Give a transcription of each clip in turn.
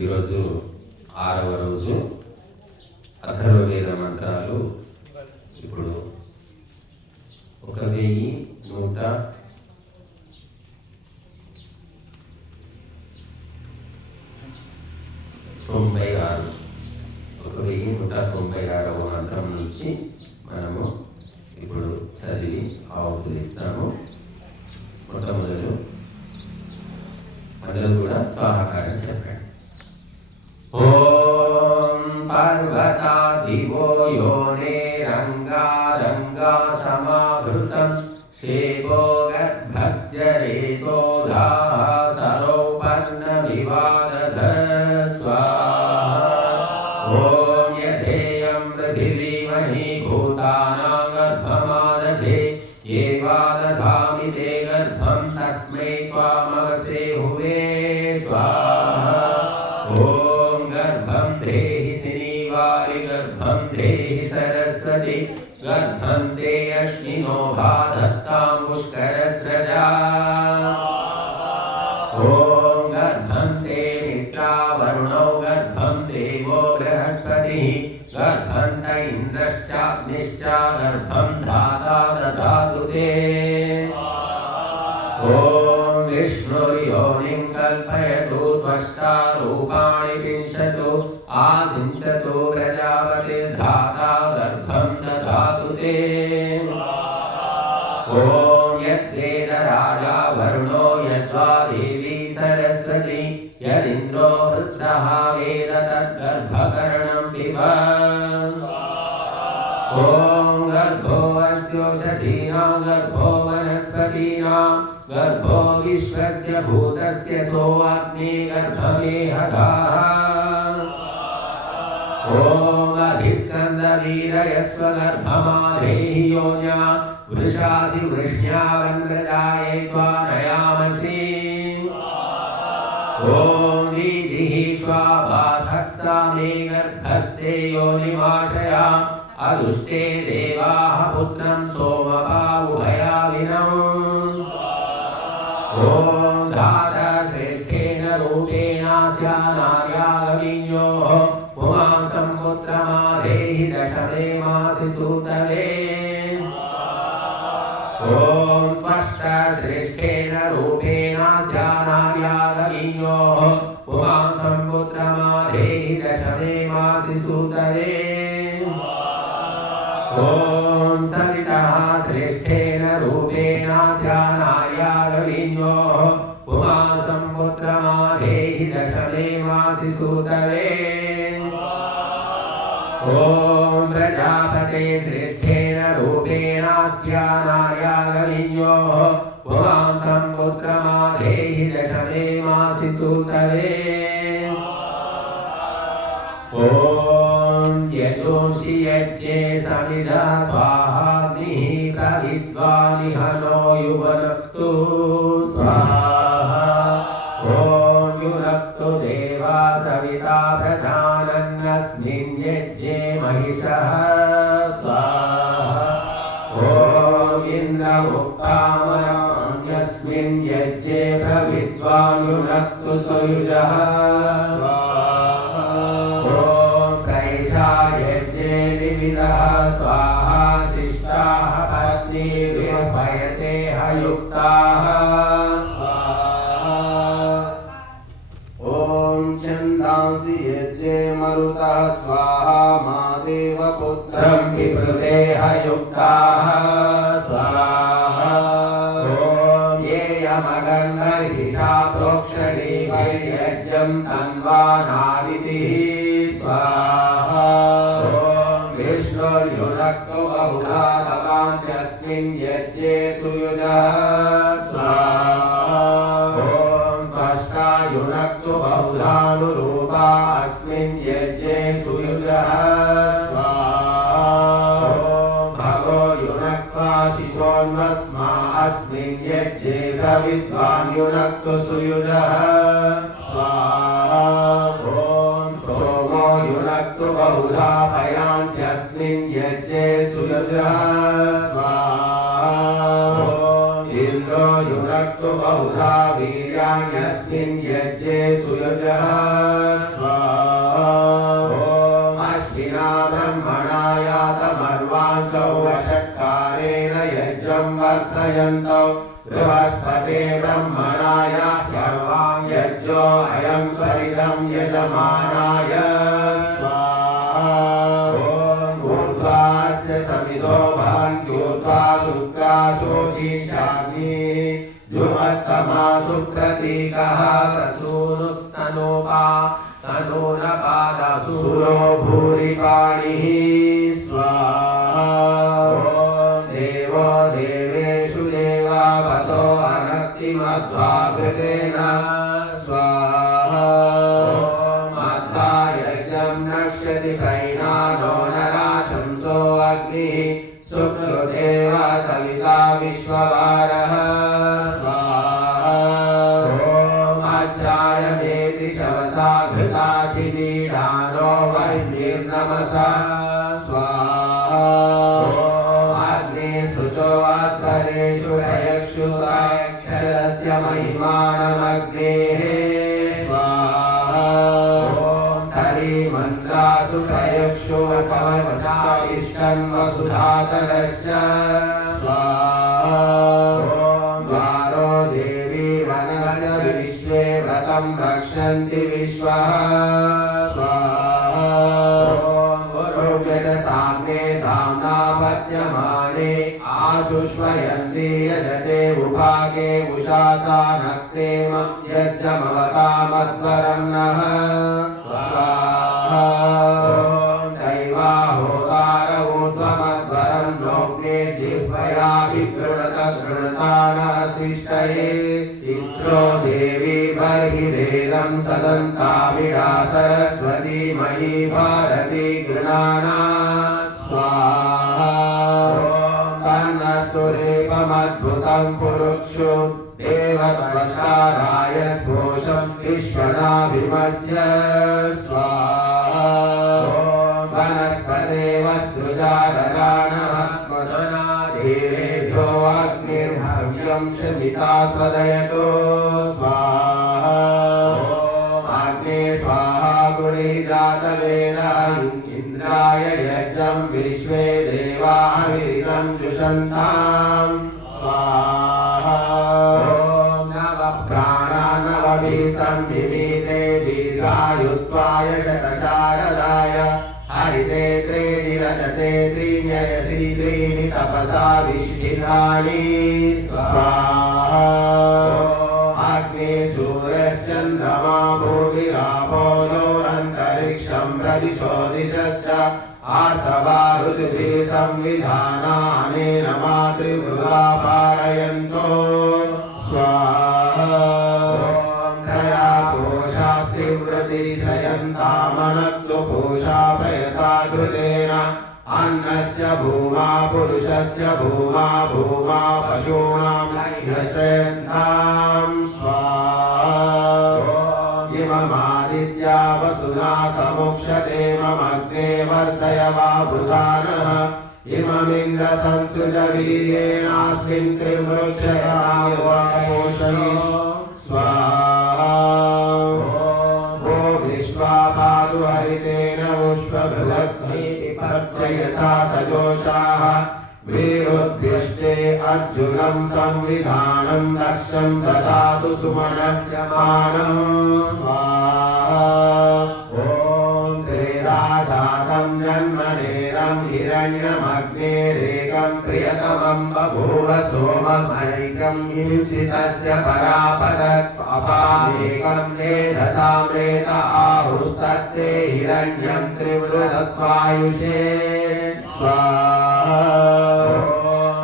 ఈరోజు 6వ రోజు అథర్వవేద మంత్రాలు. ఇప్పుడు 1196వ మంత్రం నుంచి మనము ఇప్పుడు చదివి ఆహుతిస్తాము. మొట్టమొదలు అందరూ కూడా స్వాహాకారం చెప్పండి. ఓం పర్వతాదివో యోనే రంగారంగా సమావృతం శేవో గర్భస్య రేతోధా సరోపర్ణ వివాదధ స్వాహా. ఓం యథేయం పృథివీమహి భూతానాం గర్భమాదధే ఏవాదధామి తే గర్భం తస్మై త్వామవసే హువే స్వాహా. ఓం గర్భం దేహి శనివారి గర్భం దేహి సరస్వతి గర్భం తే అశ్వినో భాదత్తాం పుష్కరస్రజా. ఓం గర్భం తే మిత్రావరుణౌ గర్భం దేవో బృహస్పతి గర్భం త ఇంద్రశ్చాగ్నిశ్చ గర్భం ధాతా దధాతు తే. ఓం విష్ణుర్యోనిం కల్పయతు త్వష్టా రూపాణి వింశతు ఆసించతు ప్రజాపతిర్ధాతా గర్భం దధాతు తే. ఓం యద్వేదరాజా వరుణో యద్వా దేవీ సరస్వతి యదింద్రో వృత్రః వేద తద్గర్భకర్ణం పిబత్. ఓం గర్భో అస్యోషధీనాం గర్భో వనస్పతీనాం గర్భో విశ్వస్య భూతస్య సోऽగ్నే గర్భమేహధాః. ఓం అధిస్కందవీరయస్వ గర్భమాధేహి యోన్యా వృషాసి వృష్ణ్యావన్మృజాయే త్వా నయామసి. ఓం వీధిః శ్వాభాధః సా మే గర్భస్థే యోనిమాశయా అదుష్టే దేవాః పుత్రం సోమపావుభయావినౌ. ఓం ధాతా శ్రేష్ఠేన రూపేణాస్యానార్యాగవిన్యోః పుమాంసం పుత్రమాధేహి దశమే మాసి సూతవే. ఓం త్వష్ట శ్రేష్ఠేన రూపేణాస్యానార్యాగవిన్యోః పుమాంసం పుత్రమాధేహి దశమే మాసి సూతవే. ఓం సవితః శ్రేష్ఠేన రూపేణాస్యానార్యాగవిన్యోః పుమాంసం పుత్రమాధేహి దశమే మాసి సూతవే. ఓం ప్రజాపతే శ్రేష్ఠేన రూపేణాస్యానార్యాగవిన్యోః పుమాంసం పుత్రమాధేహి దశమే మాసి సూతవే. ఓం యజోషి యజ్ఞే సమిధః స్వాహాగ్నిః ప్రవిద్వానిహ నో యువనక్తు స్వాహా. ఓం యునక్తు దేవా సవితా ప్రధానన్నస్మిన్ యజ్ఞే మహిషః స్వాహా. ఓం ఇంద్రముక్తామన్యస్మిన్ యజ్ఞే ప్రవిద్వాన్ యునక్తు సయుజః స్వాహా. స్వాహా శిష్టాః పత్నీర్పయతే హయుక్తాః స్వాహా. ఓం ఛందాంసి యజ్ఞే మరుతః స్వాహా మా దేవపుత్రం విప్రుతే హయుక్తాః స్వాహా. ఓం యేయమగన్మహిషా ప్రోక్షణీ పరియజ్ఞం తన్వానాదితిః స్వాహా. విష్ణుర్యునక్తు బహుళా తపాంస్యస్మిన్ యజ్ఞే సుయుజః స్వాహా. ఓం త్వష్టాయునక్తు బహుళానురూపా అస్మిన్ యజ్ఞే సుయుజః స్వాహా. భగో యునక్త్వా శిశోన్వస్మా అస్మిన్ యజ్ఞే ప్రవిద్వాన్ యునక్తు సుయుజః స్వాహా. సోమో యునక్తు బహుళా పయాంస్యస్మిన్ యజ్ఞే సుయుజః స్వాహా. ఇంద్రో యునక్తు బహుళా వీర్యాణ్యస్మిన్ యజ్ఞే सुयुजः स्वाहा अश्विना ब्रह्मणा यातमर्वाञ्चौ वषट्कारेण यज्ञं वर्धयन्तौ बृहस्पते ब्रह्मणाय यज्ञो अयं स्वरितं यजमानाय स्वाहा ऊर्ध्वास्य समितो भवन्त्यूर्ध्वा शुक्रा शोचिष्याग्निः युमत्तमा सुप्रतीकः सूनुस्तनोपा तनूनपादसु सुरो भूरिपाणिः स्वाहा देवो देवेषु देवावतो अनक्तिमध्वाकृतेन स्वाहा मध्वा यज्ञं नक्ष्यति प्रैणानो नराशंसो अग्निः सुकृतेव सविता विश्ववारः स्वाहा आचार्यमेति शवसा घृता चिदीडानो वैर्निर्नमसा स्वाहा अग्ने शुचो अध्वरेषु प्रयक्षु साक्षरस्य महिमानमग्नेः स्वाहा हरिमन्त्रासु प्रयक्षो पवचाविष्टन् वसुधातरश्च स्वाहा द्वारो देवी वनस्य विश्वे व्रतं रक्षन्ति विश्वः स्वाहा च साग्ने धाम्ना पत्यमाने आशुष्वयन्ति यजते उभागे उषासा नक्तेम यज्ञमवतामध्वरं नः स्वाहा दैवाहोतार ऊर्ध्वमध्वरं नोग्ने जिह्वया विगृणत गृणतानः सृष्टये तिस्रो देवी बर्हिरेदं सदन्ताविडा सरस्वती मयि भारती गृणाना स्वाहा तन्नस्तुरेपमद्भुतं पुरुक्षु देवत्वशाराय स्पोषं विश्वनाभिमस्य स्वाहा वनस्पते वसृजारराणमत्मधनादेवेभ्यो अग्निर्हव्यं शमिता स्वदयतो स्वाहा अग्ने स्वाहा गुणैः जातवेदः इन्द्राय यज्ञं विश्वे देवाः विदितं जुषन्तां स्वाहा प्राणान्नवभिः संमिमीते दीर्घायुत्वाय शतशारदाय हरिते त्रीणि रजते त्रीण्ययसि त्रीणि तपसा विष्ठितानि स्वाहा अग्ने सूर्यश्चन्द्रमा भूमिरापो नोरन्तरिक्षं प्रदिशो दिशश्च आर्तवारुद्भिः संविधानानेन मातृवृदा पारयन्तो स्वाहा प्रया पोषास्त्रिवृति शयन्तामनक्तु पोषा प्रयसा कृतेन अन्नस्य भूमा पुरुषस्य भूमा भूमा पशूनां यशयन्तां स्वाहा इममादित्या वसुना समुक्षते ममग्ने वर्धय वावृधानः इममिन्द्र संसृज वीर्येणास्मिन् त्रिवृक्षतां यथा पोषयिष् स्वाहा ॐ विश्वा पातु हरितेन विश्वबृहद्भिप्रत्ययसा सजोषाः वीरोद्भिष्टे अर्जुनं संविधानं दक्षं ददातु सुमनस्य मानं स्वाहा ॐ त्रेधाजातं जन्मनेदं हिरण्यमग्नेरेकं प्रियतमं बभूव सोमस्यैकं हिंसितस्य परापतत्पापामेकं मेधसाम्रेत आहुस्तत्ते हिरण्यं त्रिवृतस्वायुषे स्वाहा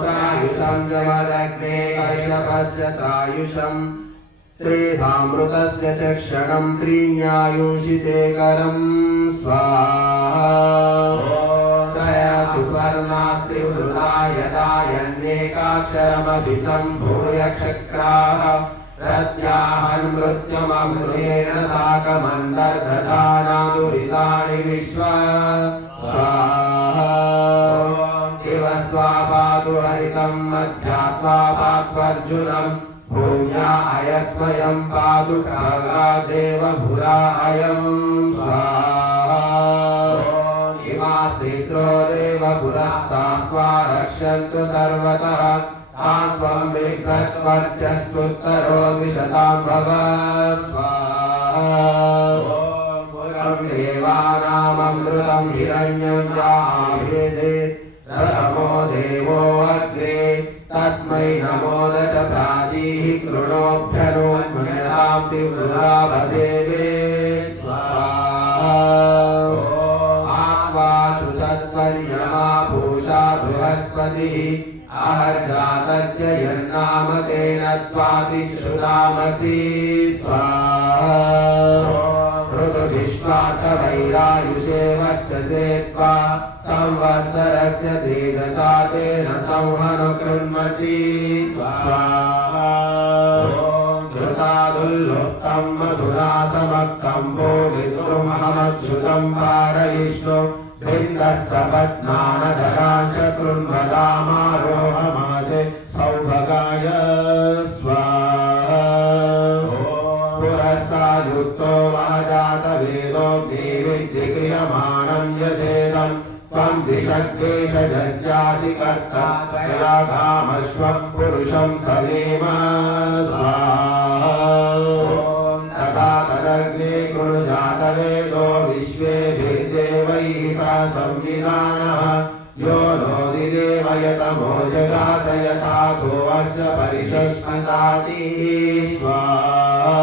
त्रायुषं जमदग्ने कैशपस्य त्रायुषं त्रेधामृतस्य चक्षणं त्रीण्यायुषिते करं स्वाहा त्रया सुपर्णास्त्रिवृता यदा यन्नेकाक्षरमभिसम्भूय क्षक्राः प्रत्याहन् मृत्युममृतेन साकमन्तर्दधाना दुरितानि विश्व स्वाहा इव स्वापातु हरितं मध्यात्वा पात्वर्जुनं भूम्या अयस्वयं पातु प्रगादेव भुरा अयं स्वाहा इमास्तिस्रो देव पुरस्तास्त्वा रक्षन्तु सर्वतः तान् स्वं बिभ्रत्वर्चस्तुत्तरो द्विशतां भव स्वाहा देवानाममृतं हिरण्यं याभिदे प्रथमो देवो अग्रे तस्मै नमो दश प्राचीः कृणोभ्यनो पुण्यतां तिवृधा भदेवे स्वाहा आत्वाचु सत्वर्यमा पूषा बृहस्पतिः आहर्जातस्य यन्नाम तेन त्वातिश्रुतामसि स्वाहा ऋतुभिष्वार्थवैरायुषे वर्चसे त्वा संवत्सरस्य तेजसा तेन संहनो कृण्वसि स्वाहा घृतादुल्लुप्तं मधुना समक्तं वो विद्रुमहमच्युतं पारयिष्णु बिन्दः सपत्नानधरांश कृण्वदामारोहमादे सौभगाय स्वाहा पुरस्तायुक्तो वाजातवेदोऽग्निविद्धि क्रियमाणं यथेदं त्वं द्विषद्वेषजस्यासि कर्ता त्वया कामश्वः पुरुषं समेम स्वाहा तथा तदग्ने कृणु जातवेदो विश्वेभिर्देवैः सह संविधानः यो नोदिदेव यतमो जगास यथासो अस्य परिषस्मृताति स्वाहा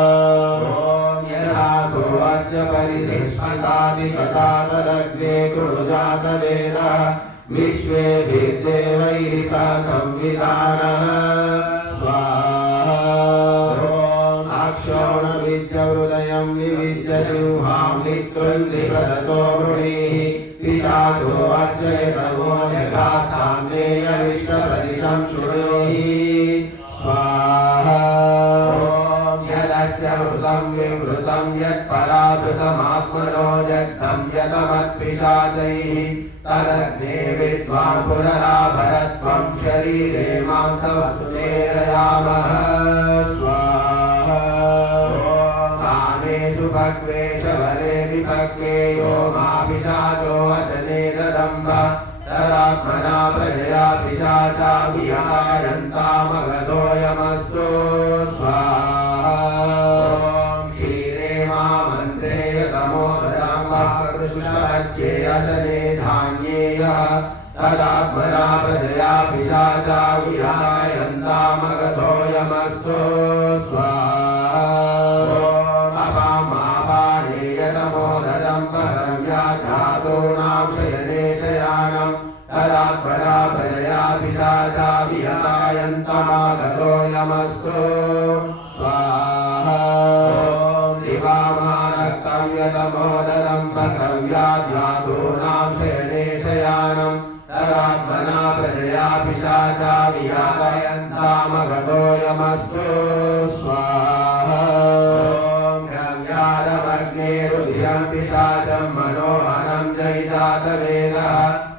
यथासो अस्य परिधिस्मृताति तथा तदग्ने कृणु जातवेदः विश्वेभिर्देवैः सह संविधानः स्वाहा क्षोणविद्यहृदयं निविद्य जिह्वां नितृन्ति प्रदतो वृणीः पिशाचो अस्य यतवो जगासान्नेयमिष्टप्रदिशं शृणोहि स्वाहा यदस्य वृतं विवृतं यत्पराभृतमात्मनो जग्धं यतमत्पिशाचैः तदग्ने विद्वान् पुनराभरत्वं शरीरे मांसवसुमेरयामः स्वाहा कामेषु भक्वेशबले विभक्वे यो मा पिशाचो वचने ददम्ब तदात्मना प्रजया पिशाचा विहतायन्तामगतोऽयमस्तु स्वाहा क्षीरे मामन्ते यतमोदराम्बकृष्णपच्ये असने धान्येयः तदात्मना प्रजया पिशाचा विहतायन्तामगतोऽयमस्तु स्वाहा शयनेशयानं तदात्मना प्रजया पिशाचा विहतायन्तमागतोऽयमस्तु स्वाहा दिवामानक्तं यतमोदरं वक्रव्याध्यातूनां शयनेशयानं तदात्मना प्रजया पिशाचा विहतायन्तमागतोऽयमस्तु स्वाहा रुधिरं पिशाचं मनोहनं जयिजातवेदः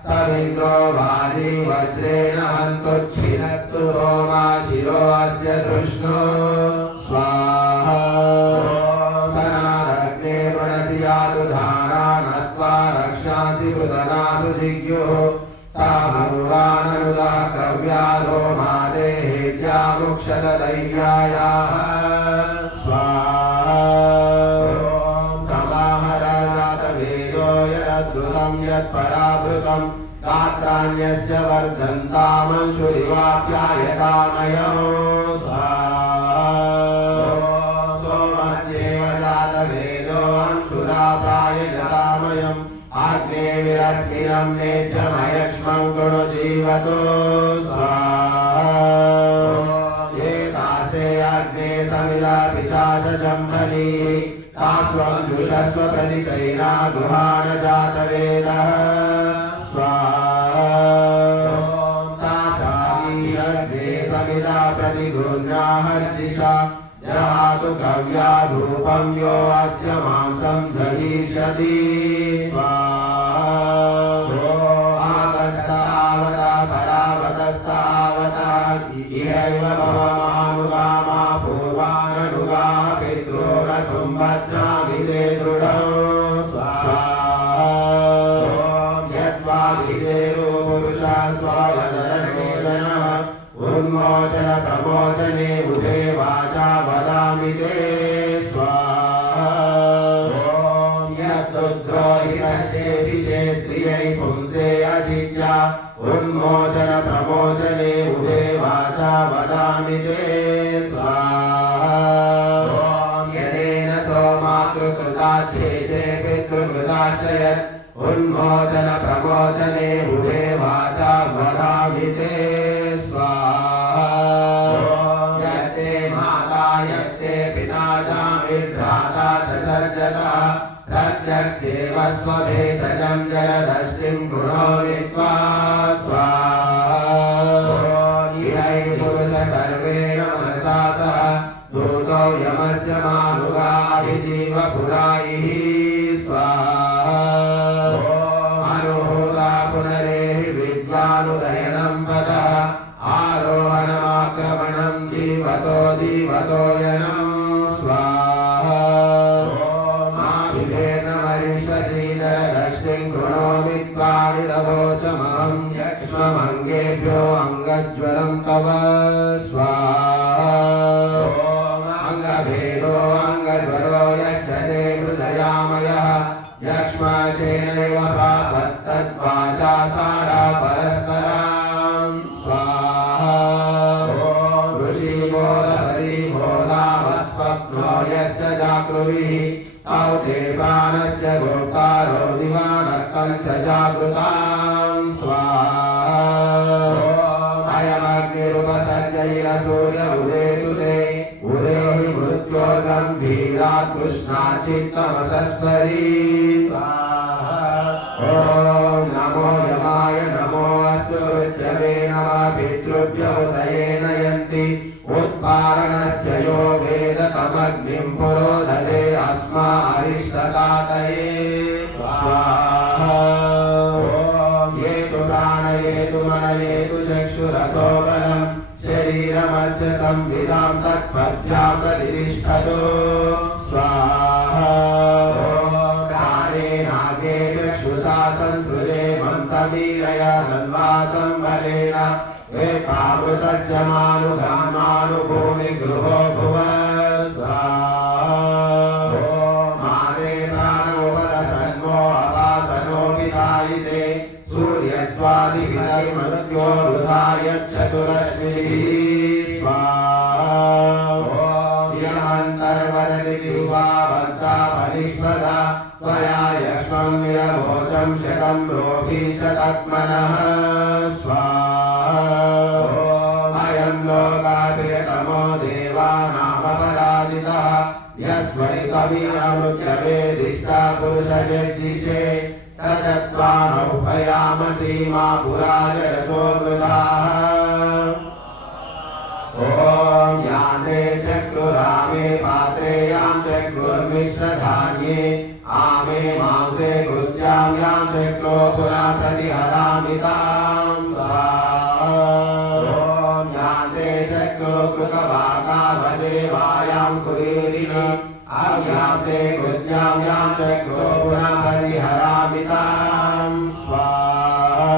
समिन्द्रो वाजी वज्रेण हन्तुच्छिनत्तु सोमा शिरो अस्य धृष्णु स्वाहा सनादग्ने प्रणसि यातु धारा नत्वा रक्षांसि पृतनासु जिज्ञुः सा मूलाननुदः क्रव्यादो मादेहेद्या मुक्षत दैव्यायाः स्वाहा यत्पराभृतं गात्राण्यस्य वर्धन्तामंशुरिवाप्यायतामयं स्वाहा सोमस्येव जातवेदो अंशुरा प्रायजतामयम् आग्ने विरक्तिरं नेत्यमयक्ष्मं कृणु जीवतो स्वाहा एतास्ते अग्ने समिधा पिशाचजम्भनीः तास्वं जुषस्व प्रतिचैना गृहाण जातवेदः स्वाहा ताशागीरग्ने समिधा प्रतिगृह्णाहर्चिषा जहातु कव्याधूपं यो अस्य मांसं दहीष्यति स्वाहा आतस्तावता परावतस्तावता इहैव भवमानुगामा वदामि ते दृढौ स्वाहा यद्वा विचेरो पुरुषः स्वायधरणोजनः उन्मोचन प्रमोचने उभे वाचा वदामि ते स्वाहा यद्रुद्रोहितस्येभिषे स्त्रियै पुंसे अचित्या उन्मोचन प्रमोचने उभे वाचा वदामि ते स्वाहा यदेन सोमातृकृताच्छेषे पितृकृताश्च यत् उन्मोचन प्रमोचने उभे वाचा वदामि ते स्वाहा यत्ते माता यत्ते पिता जामिभ्राता च सर्जतः प्रत्यक्ष्येव स्वभेषजं जरदष्टिं कृणोमि त्वा स्वाहा इहै पुरुष सर्वेण मनसा सह दूतो यमस्य मानुगाभिजीव पुरायिः स्वाहा अनुहूता पुनरेहि विद्वानुदयनं पदः आरोहणमाक्रमणं जीवतो जीवतोयनं स्वाहा माभिभेर्नमरीश्वरीधरदष्टिं कृणोमि त्वा निरवोचमहं यक्ष्ममङ्गेभ्यो अङ्गज्वरं तव स्वाहा अङ्गभेदो अङ्गज्वरो यस्य ते हृदयामयः यक्ष्माशेनैव प्रापत्तद्वाचा साडा परस्तरां स्वाहा ऋषिबोधपरिबोधावस्वप्नो यश्च जागृविः तौ ते प्राणस्य गोप्तारो दिवानक्तं च जागृतां स्वाहा अयमग्निरुपसर्जैः सूर्यमुदेतु ते उदेहि मृत्योर्गम्भीरात् कृष्णाचित्तमसस्वरी ॐ नमो यमाय नमो अस्तु मृत्यवे नमः पितृभ्यो उदये नयन्ति उत्पारणस्य यो वेद तमग्निं पुरोदधे अस्मा अरिष्टतातये स्वाहा ये तु प्राण ये तु मन ये तु चक्षुरतो बलं शरीरमस्य संविदां तत्पद्भ्यां प्रतिष्ठतो स्वाहा प्राणेनागे चक्षुषा संसृजेमं समीरय धन्वासं बलेन एकामृतस्य मानुधर्मानुभूमि गृहो भुव स्वाहा मादे प्राणोपदसन्मो अपासनोऽपि धायिते सूर्यस्वादिभिर्मृत्योरुधाय चतुरश्मिभिः स्वाहा यमन्तर्वदति जिह्वावन्तापनिष्पदा त्वया यक्ष्मं निरवोचं शतं रोभिशतत्मनः स्वाहा अयं लोकाप्रियतमो देवानामपराजितः यस्वैतमीयमृत्यवेदिष्टा पुरुषजज्जिषे स चत्वानौपयामसीमा पुराजरसोऽमृताः ॐ यान्ते चक्रुरामे पात्रे यां चक्रुर्मिश्रधान्ये आमे मांसे कृत्यां यां चक्रो पुनः प्रतिहरामि तां स्वाहा यान्ते चक्रो कृतवाकाभजे वायां कुरीरिण आज्ञाते कृत्यां यां चक्रो पुनः प्रतिहरामि तां स्वाहा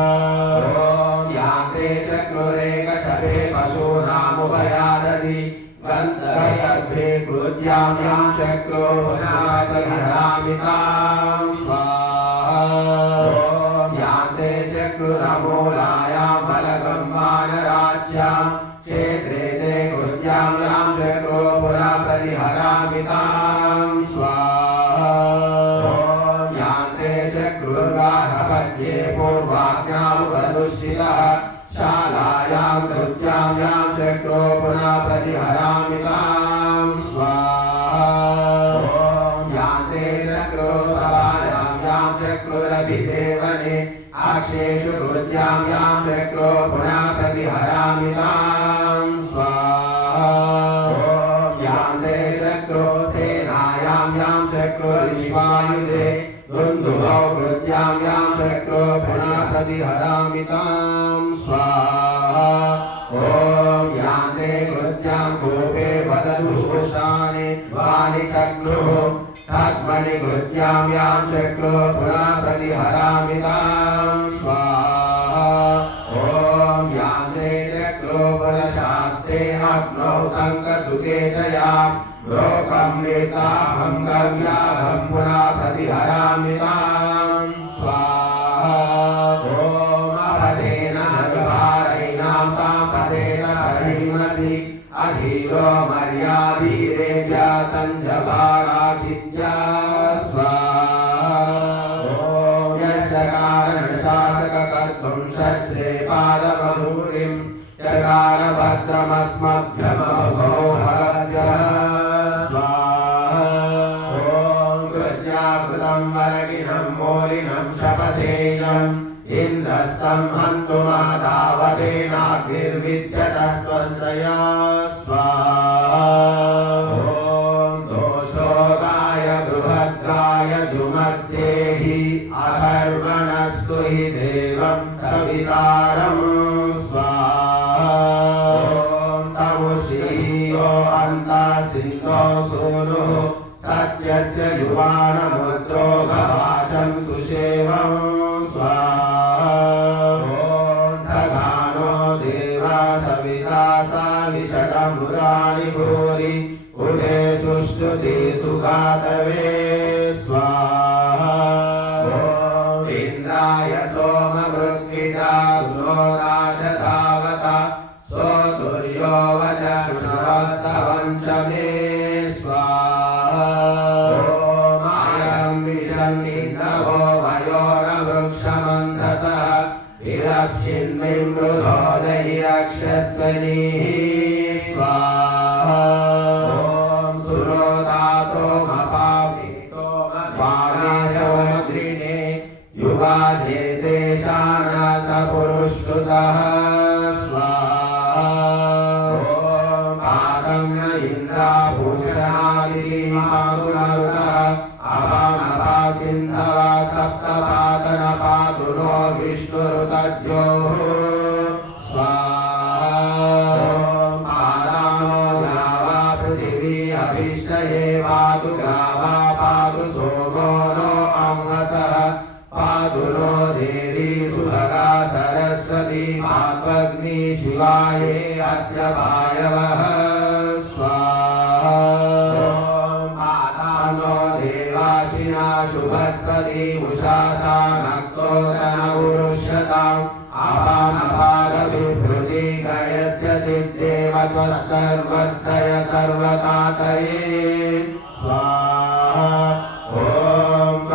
यान्ते चक्रुरेकशपे पशूनामुपयादधि गन्धर्भे कृत्यां यां चक्रो पुनः प्रतिहरामि तां स्वाहा यान्ते चक्रुरमूलायां बलगं वानराज्यां क्षेत्रे ते कृत्यां यां चक्रो पुनः प्रतिहरामि तां स्वाहा यान्ते चक्रुर्गाढपद्ये पूर्वाज्ञामुपदुष्टितः शालायां कृत्यां यां चक्रो पुनः प्रतिहरामि तां स्वाहा यान्ते चक्रो सभायां यां चक्रुरभिदेवने आक्षेषु कृत्यां यां चक्रो पुनः प्रतिहरामि तां स्वाहा यान्ते चक्रो सेनायां यां चक्रुरिश्वायुधे दुन्दुभौ कृत्यां यां चक्रो पुनः प्रतिहरामि तां स्वाहा ॐ यान्ते कृत्यां कूपे वदतु स्पृशानि वाणि चक्रुः मणिकृत्यां यां चक्रो पुनः प्रतिहरामि तां स्वाहा ॐ यां चे चक्रो पुरशास्ते अग्नौ शङ्खसुते च यां लोकं निर्दाहं गव्याहं पुनः प्रतिहरामि तां स्वाहा ॐ अपदेन विभारैणां तां पदेन प्रहिंसि अधीरो मर्यादीरेभ्य संजभाराचित्या स्वाहा यश्च कारणशासककर्तुं शस्त्रे पादमधूरिं चकार भद्रमस्मभ्यमभो भगभ्यः स्वाहा कृत्याकृतं वरगिनं मोलिनं शपथेयम् इन्द्रस्तं हन्तुमादावदेनाग्निर्विद्यतस्त्वस्तया स्वाहा ॐ दोषोगाय बृहद्गाय जुमद्देहि अथर्वणस्तु हि देवं सवितारं स्वाहा ॐ तमुषीयो अन्ता सिन्धो सूनुः सत्यस्य युवानमुद्रो गवाचं सुषेवं स्वाहा सगानो देवा सविता साविशतमुराणि भूरि उभे सुष्ठुति सुगातवे स्वाहा इन्द्राय सोमभृद्विजा सुरोराजधावता सोतुर्यो वच शुनवत्तवं च मे स्वाहा अयं विषन्निन्नवो वयोरवृक्षमन्धसः विरक्षिन्मिमृधोदयिरक्षस्वनिः स्वाहा ॐ सुरोदा सोमपापे सोमद्रिणे युवाधेतेशानसपुरुष्टुतः स्वाहा ॐ पादं न इन्द्राभूषणादिलीपातुमरुतः अपामपासिन्धव सप्तपादन पातु नो विष्णुरुतद्योः स्वाहा पादानो ग्रावा पृथिवी अभिष्टये पातु ग्रावा पातु सोमो नो अम्वसः पातु नो देवी सुभगा सरस्वती पात्वग्नि शिवाये अस्य वायवः स्वाहा शुभस्पति उषासा नक्तोतनवुरुष्यताम् अपामपादविभृति गयस्य चिद्देव त्वष्टर्वर्धय सर्वतातये स्वाहा ॐ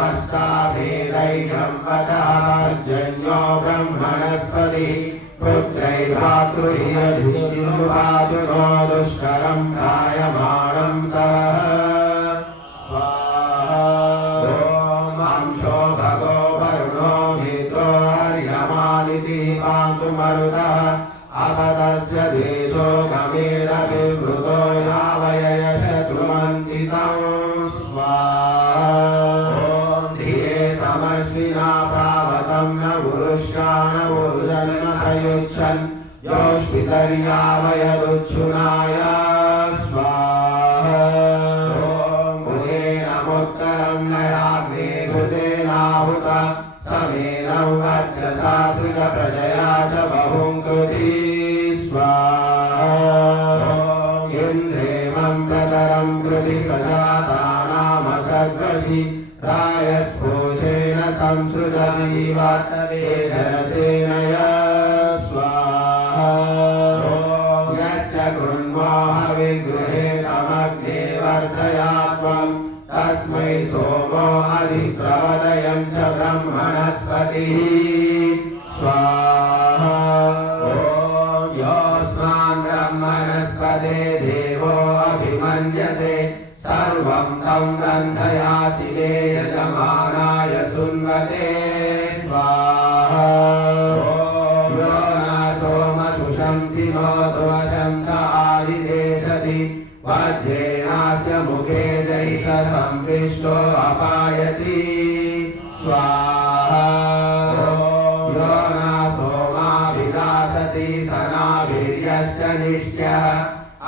अष्टाभेदैर्यं वचः पर्जन्यो ब्रह्मणस्पति पुत्रैर्भातृभिर्युपातु नो दुष्करं प्रायमाणं सः मरुतः अपदस्य द्वेषो गमेरभिवृतो यावयय चतुर्मन्दितं स्वाहा ॐ धिये समश्विना प्रावतं न उरुष्याण उरुजन्न प्रयुच्छन् योष्पितर्यावयदुच्छुनाय स्वाहा ॐ उदेनमुत्तरं नयाग्ने घृतेनाहुत समेनं वज्रसा सृज प्रजया च बहुं कृति स्वाहा इन्द्रेमं प्रतरं कृति सजातानामसद्वशि रायस्पोषेण संसृजतीवतेजरसेनय स्वाहा यस्य कृण्वो हविगृहे तमग्ने वर्धयात्वं तस्मै सोमो अधिप्रवदयं च ब्रह्मणस्पतिः स्वाहा योऽस्मान् ब्रह्मणस्पते देवो अभिमन्यते सर्वं तं रन्धयासि मे यजमानाय सुन्वते स्वाहा यो न सोमशुशंसि नो दोषं स आदिदेशति वज्रेणास्य मुखे जैष संविष्टो अपायति स्वाहा यो न सोमाभिलासति सनाभिर्यश्च निष्ट्यः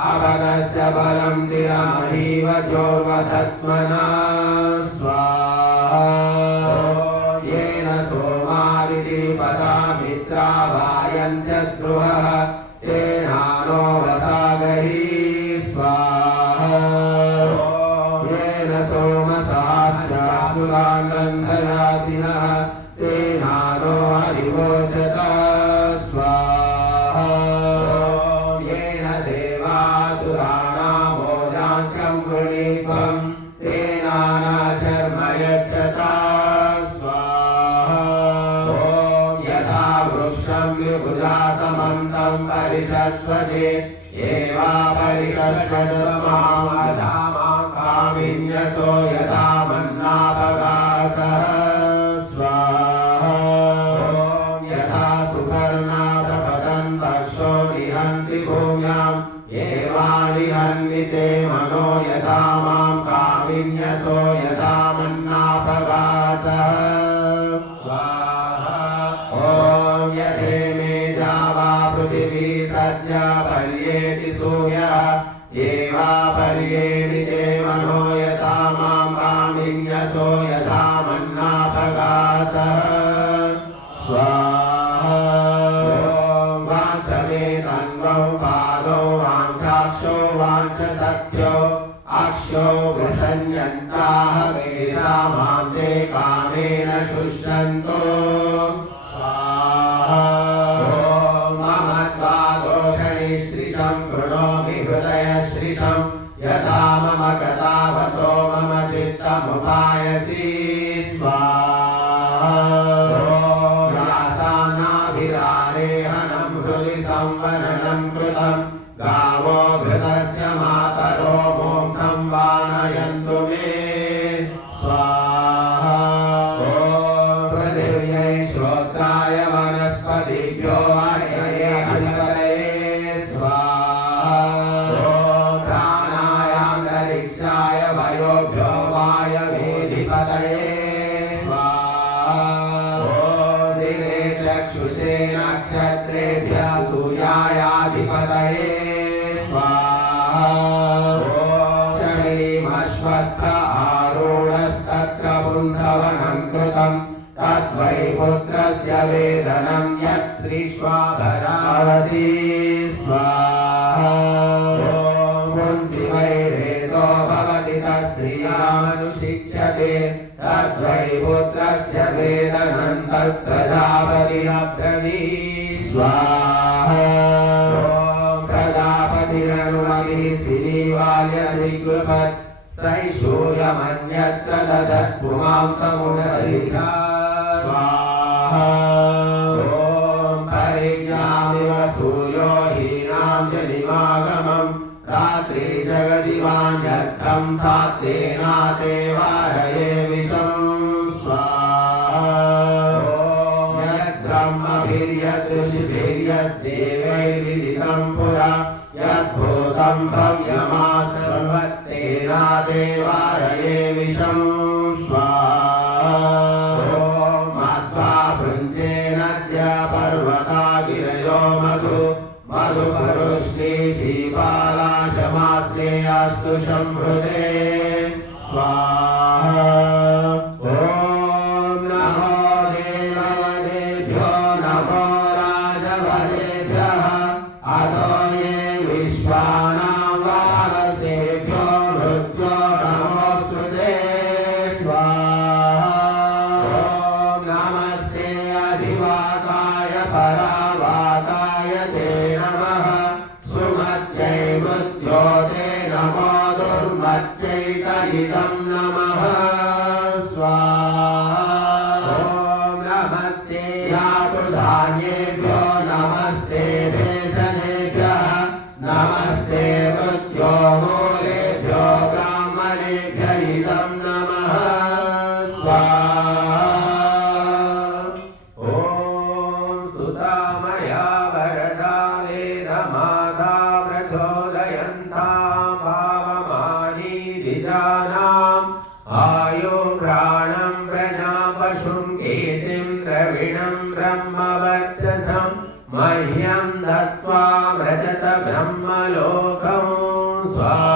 अपदस्य बलं तिरमहीव जोर्वधत्मना स्वाहा सुतान् रन्धयासिनः तेनानो हरिवोचत स्वाहा येन देवासुराणामोजांस्यं वृणीत्वं तेनानाशर्म यच्छत स्वाहा यथा वृक्षं विभुजा समन्तं परिषस्वजे एवा परिषस्वजस्मामधामां कामिन्यसो यथा मन्नापगासः स्वाहा यथा सुपर्णा प्रपतन् पक्षो निहन्ति भूम्याम् एवानिहन्विते मनो यथा मां कामिन्यसो यथा मन्नापगासः स्वाहा ॐ यथेमे जावा पृथिवी सद्या पर्येति सूर्यः एवा पर्येमिते मनो यथा मां कामिन्यसो यथा मन्नापगासः स्वाहा वाचमे तन्वं पादो वाञ्छाक्षो वाञ्छसख्यो अक्षो वृषण्यन्ताः केशामां ते कामेन शुष्यन्तो स्वाहा मम त्वादोषणिश्रिशं वृणोमि हृदयश्रिशं यथा मम कृतावसो मम चित्तमुपायसि स्वाहा व्यासानाभिरारेहणं हृदि संवरणं कृतं गावो घृतस्य मातरो मों संवानयन्तु मे स्वाहा पृथिव्यै श्रोत्राय वनस्पतिभ्यो अर्घये अधिपतये स्वाहा प्राणायान्तरिक्षाय वयोभ्यो वायवेधिपतये स्वाहा दिवे चक्षुषे नक्षत्रेभ्यः सूर्यायाधिपतये स्वाहा शमीमश्वत्थ आरूढस्तत्र पुंसवनं कृतं तद्वै पुत्रस्य वेदनं यत्त्रिष्वाभरावसि स्वाहा पुंसि वैरेतो भवति तस्त्रियामनुशिक्षते तद्वै पुत्रस्य वेदनं तत्प्रजापतिरब्रवीत् स्वाहा प्रजापतिरनुमति सिनीवाल्यजिगृपत् सैषूयमन्यत्र ददत् पुमांसमुदधिका स्वाहा परिज्ञामिव सूर्यो हीनां जनिमागमं रात्रि जगदिवान्यर्थं सात्तेनाते वारये विषं स्वाहा यद्ब्रह्मभिर्यदृषिभिर्यद्देवैर्विदितं पुरा यद्भूतं भव्यमास्वत्तेनाते वारये विषं स्वाहा मध्वा भृञ्जे नद्य पर्वता गिरयो मधु मधुपुरुष्णी शीपालाशमास्ने अस्तु संहृते स्वाहा ॐ नमो देवदेभ्यो नमो राजवरेभ्यः अतो ये विश्वानां वारसेभ्यो मृत्यो नमोऽस्तु ते स्वाहा ॐ नमस्ते अधिवाकाय परावाकाय ते नमः सुमत्यै मृत्यो ते नमो दुर्मत्यै तदिदं नमः स्वाहा ॐ नमस्ते यातु धान्येभ्यो नमस्ते भेषजेभ्यः नमस्ते मृत्यो मूलेभ्यो ब्राह्मणेभ्य इदं नमः स्वाहा ॐ सुतामया वरदा वेदमाता प्रचोदयन्तां भावमानी द्विजानाम् आयो प्राणं प्रजां पशुं कीर्तिं द्रविणं ब्रह्मवर्चसं मह्यं दत्त्वा व्रजत ब्रह्मलोकं स्वाहा